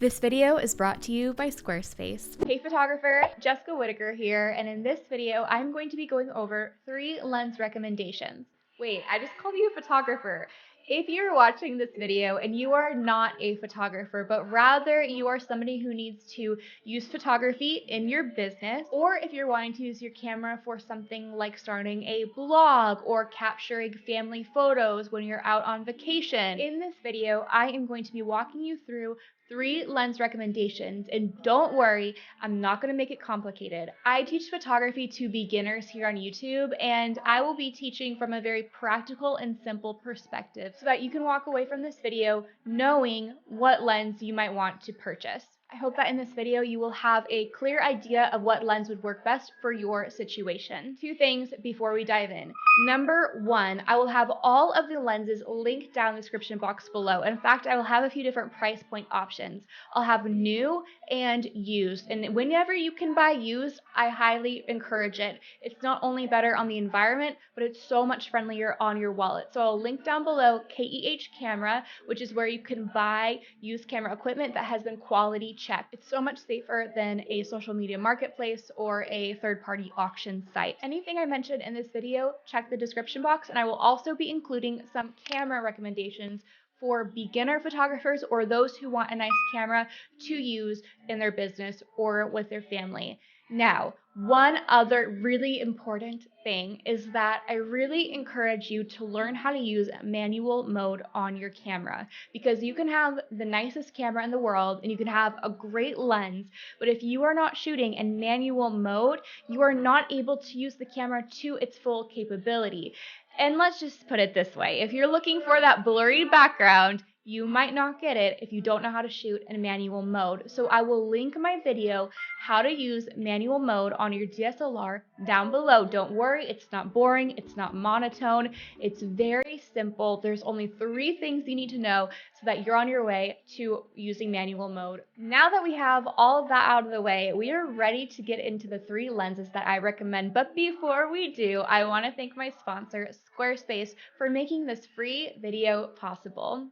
This video is brought to you by Squarespace. Hey photographer, Jessica Whitaker here, and in this video, I'm going to be going over 3 lens recommendations. Wait, I just called you a photographer. If you're watching this video and you are not a photographer, but rather you are somebody who needs to use photography in your business, or if you're wanting to use your camera for something like starting a blog or capturing family photos when you're out on vacation, in this video, I am going to be walking you through 3 lens recommendations, and don't worry, I'm not going to make it complicated. I teach photography to beginners here on YouTube, and I will be teaching from a very practical and simple perspective so that you can walk away from this video knowing what lens you might want to purchase. I hope that in this video you will have a clear idea of what lens would work best for your situation. 2 things before we dive in. Number 1, I will have all of the lenses linked down in the description box below. In fact, I will have a few different price point options. I'll have new and used, and whenever you can buy used, I highly encourage it. It's not only better on the environment, but it's so much friendlier on your wallet. So I'll link down below KEH Camera, which is where you can buy used camera equipment that has been quality checked. It's so much safer than a social media marketplace or a third-party auction site. Anything I mentioned in this video, check the description box, and I will also be including some camera recommendations for beginner photographers or those who want a nice camera to use in their business or with their family. Now, one other really important thing is that I really encourage you to learn how to use manual mode on your camera, because you can have the nicest camera in the world and you can have a great lens, but if you are not shooting in manual mode, you are not able to use the camera to its full capability. And let's just put it this way, if you're looking for that blurry background, you might not get it if you don't know how to shoot in manual mode. So I will link my video how to use manual mode on your DSLR down below. Don't worry, it's not boring, it's not monotone, it's very simple. There's only 3 things you need to know so that you're on your way to using manual mode. Now that we have all of that out of the way, we are ready to get into the 3 lenses that I recommend. But before we do, I want to thank my sponsor, Squarespace, for making this free video possible.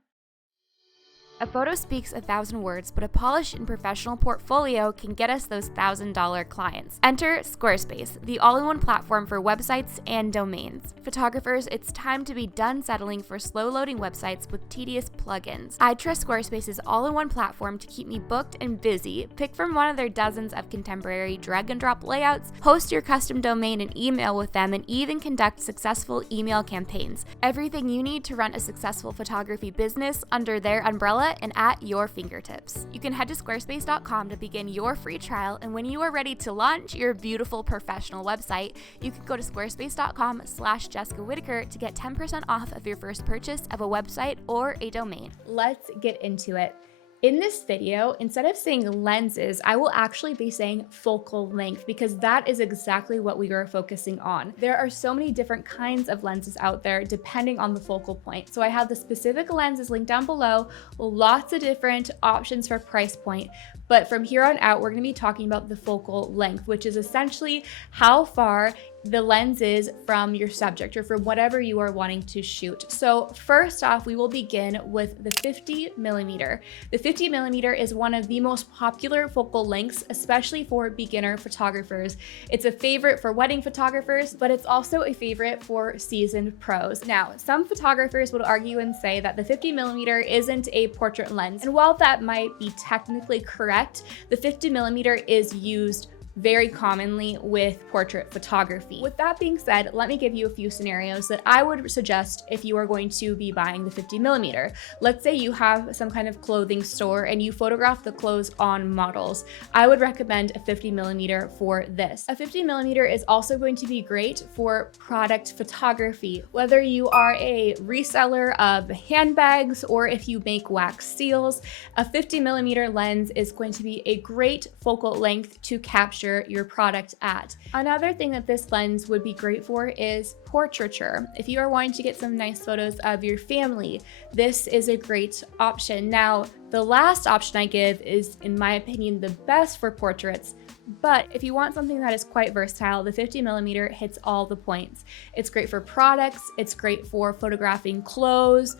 A photo speaks 1,000 words, but a polished and professional portfolio can get us those $1,000 clients. Enter Squarespace, the all-in-one platform for websites and domains. Photographers, it's time to be done settling for slow-loading websites with tedious plugins. I trust Squarespace's all-in-one platform to keep me booked and busy. Pick from one of their dozens of contemporary drag-and-drop layouts, host your custom domain and email with them, and even conduct successful email campaigns. Everything you need to run a successful photography business under their umbrella and at your fingertips. You can head to squarespace.com to begin your free trial, and when you are ready to launch your beautiful professional website, you can go to squarespace.com/Jessica Whitaker to get 10% off of your first purchase of a website or a domain. Let's get into it. In this video, instead of saying lenses, I will actually be saying focal length, because that is exactly what we are focusing on. There are so many different kinds of lenses out there depending on the focal point. So I have the specific lenses linked down below, lots of different options for price point. But from here on out, we're going to be talking about the focal length, which is essentially how far the lens is from your subject or from whatever you are wanting to shoot. So first off, we will begin with the 50mm. The 50mm is one of the most popular focal lengths, especially for beginner photographers. It's a favorite for wedding photographers, but it's also a favorite for seasoned pros. Now, some photographers would argue and say that the 50mm isn't a portrait lens. And while that might be technically correct, the 50mm is used very commonly with portrait photography. With that being said, let me give you a few scenarios that I would suggest if you are going to be buying the 50mm. Let's say you have some kind of clothing store and you photograph the clothes on models. I would recommend a 50mm for this. A 50mm is also going to be great for product photography, whether you are a reseller of handbags or if you make wax seals. A 50mm lens is going to be a great focal length to capture your product at. Another thing that this lens would be great for is portraiture. If you are wanting to get some nice photos of your family, this is a great option. Now, the last option I give is, in my opinion, the best for portraits, but if you want something that is quite versatile, the 50mm hits all the points. It's great for products, it's great for photographing clothes,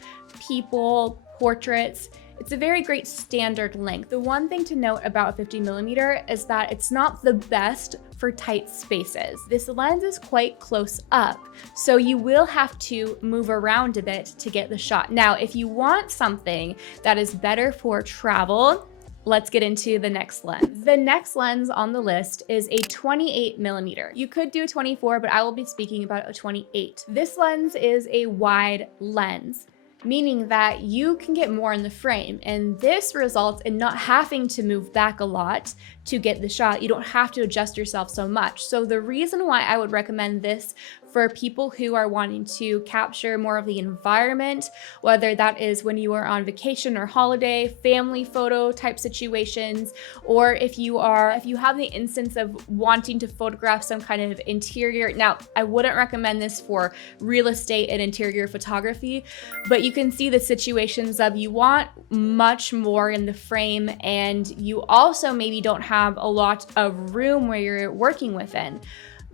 people, portraits. It's a very great standard length. The one thing to note about a 50mm is that it's not the best for tight spaces. This lens is quite close up, so you will have to move around a bit to get the shot. Now, if you want something that is better for travel, let's get into the next lens. The next lens on the list is a 28mm. You could do a 24, but I will be speaking about a 28. This lens is a wide lens, meaning that you can get more in the frame, and this results in not having to move back a lot to get the shot. You don't have to adjust yourself so much. So the reason why I would recommend this for people who are wanting to capture more of the environment, whether that is when you are on vacation or holiday, family photo type situations, or if you have the instance of wanting to photograph some kind of interior. Now, I wouldn't recommend this for real estate and interior photography, but you can see the situations of you want much more in the frame, and you also maybe don't have a lot of room where you're working within.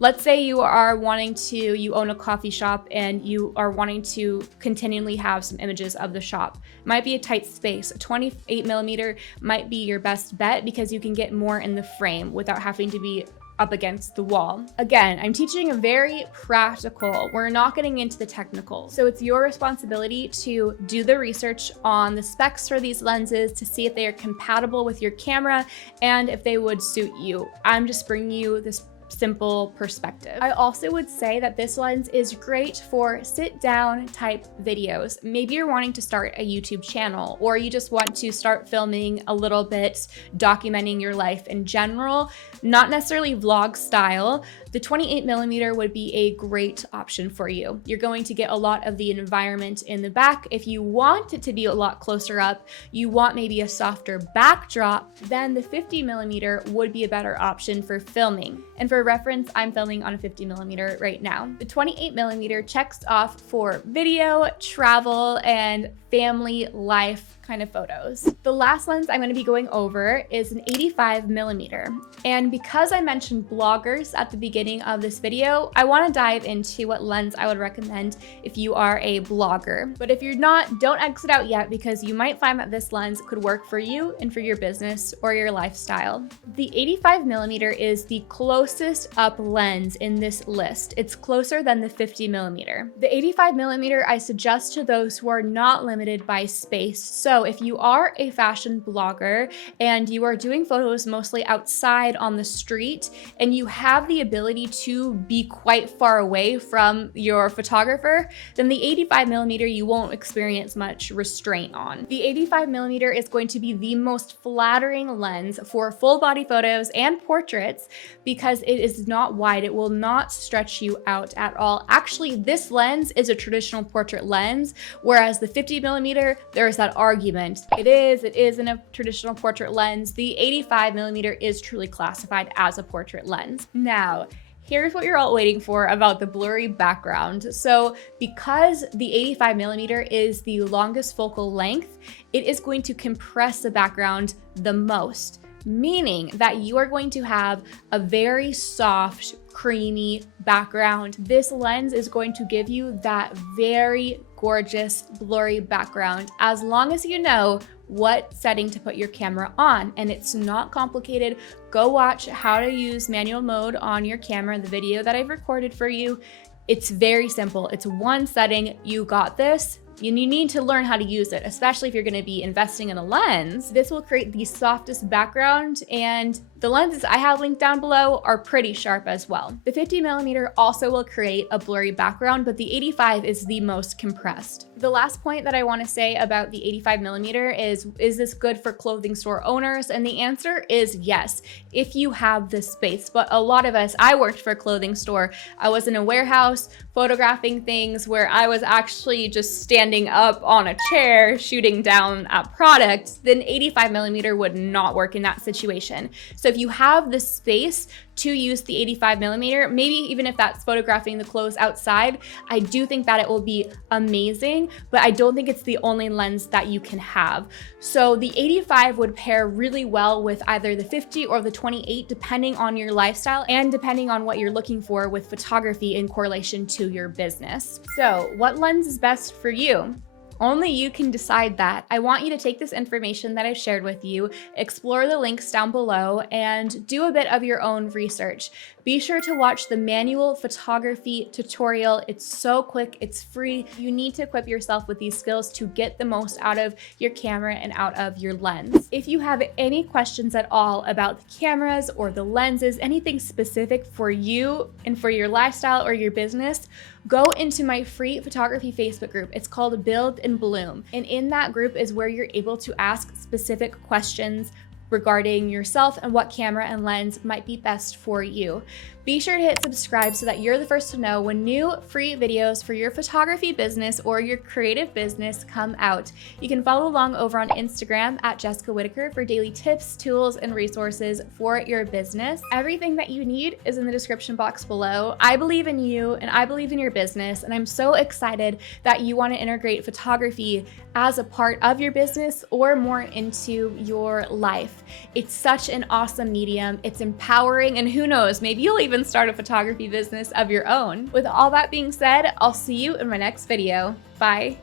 Let's say you own a coffee shop and you are wanting to continually have some images of the shop. Might be a tight space. A 28mm might be your best bet because you can get more in the frame without having to be up against the wall. Again, I'm teaching a very practical. We're not getting into the technical. So it's your responsibility to do the research on the specs for these lenses to see if they are compatible with your camera and if they would suit you. I'm just bringing you this simple perspective. I also would say that this lens is great for sit down type videos. Maybe you're wanting to start a YouTube channel, or you just want to start filming a little bit, documenting your life in general, not necessarily vlog style. The 28mm would be a great option for you. You're going to get a lot of the environment in the back. If you want it to be a lot closer up, you want maybe a softer backdrop, then the 50mm would be a better option for filming. And for reference, I'm filming on a 50mm right now. The 28mm checks off for video, travel, and family life kind of photos. The last lens I'm going to be going over is an 85mm. And because I mentioned bloggers at the beginning of this video, I want to dive into what lens I would recommend if you are a blogger. But if you're not, don't exit out yet, because you might find that this lens could work for you and for your business or your lifestyle. The 85mm is the closest up lens in this list. It's closer than the 50mm. The 85mm I suggest to those who are not limited by space. So if you are a fashion blogger and you are doing photos mostly outside on the street, and you have the ability to be quite far away from your photographer, then the 85mm you won't experience much restraint on. The 85mm is going to be the most flattering lens for full body photos and portraits because it is not wide. It will not stretch you out at all. Actually, this lens is a traditional portrait lens, whereas the 50mm, there is that argument. It isn't a traditional portrait lens. The 85mm is truly classified as a portrait lens. Now, here's what you're all waiting for about the blurry background. So because the 85mm is the longest focal length, it is going to compress the background the most, meaning that you are going to have a very soft, creamy background. This lens is going to give you that very gorgeous, blurry background, as long as you know what setting to put your camera on. And it's not complicated. Go watch how to use manual mode on your camera, the video that I've recorded for you. It's very simple. It's one setting. You got this. You need to learn how to use it, especially if you're going to be investing in a lens. This will create the softest background, and the lenses I have linked down below are pretty sharp as well. The 50mm also will create a blurry background, but the 85 is the most compressed. The last point that I want to say about the 85mm is this good for clothing store owners? And the answer is yes, if you have the space. But a lot of us, I worked for a clothing store. I was in a warehouse photographing things where I was actually just standing up on a chair shooting down at products. Then 85mm would not work in that situation. So if you have the space to use the 85mm, maybe even if that's photographing the clothes outside, I do think that it will be amazing, but I don't think it's the only lens that you can have. So the 85 would pair really well with either the 50 or the 28, depending on your lifestyle and depending on what you're looking for with photography in correlation to your business. So what lens is best for you? Only you can decide that. I want you to take this information that I've shared with you, explore the links down below, and do a bit of your own research. Be sure to watch the manual photography tutorial. It's so quick, it's free. You need to equip yourself with these skills to get the most out of your camera and out of your lens. If you have any questions at all about the cameras or the lenses, anything specific for you and for your lifestyle or your business, go into my free photography Facebook group. It's called Build and Bloom. And in that group is where you're able to ask specific questions regarding yourself and what camera and lens might be best for you. Be sure to hit subscribe so that you're the first to know when new free videos for your photography business or your creative business come out. You can follow along over on Instagram at Jessica Whitaker for daily tips, tools, and resources for your business. Everything that you need is in the description box below. I believe in you and I believe in your business, and I'm so excited that you want to integrate photography as a part of your business or more into your life. It's such an awesome medium. It's empowering, and who knows, maybe you'll even start a photography business of your own. With all that being said, I'll see you in my next video. Bye.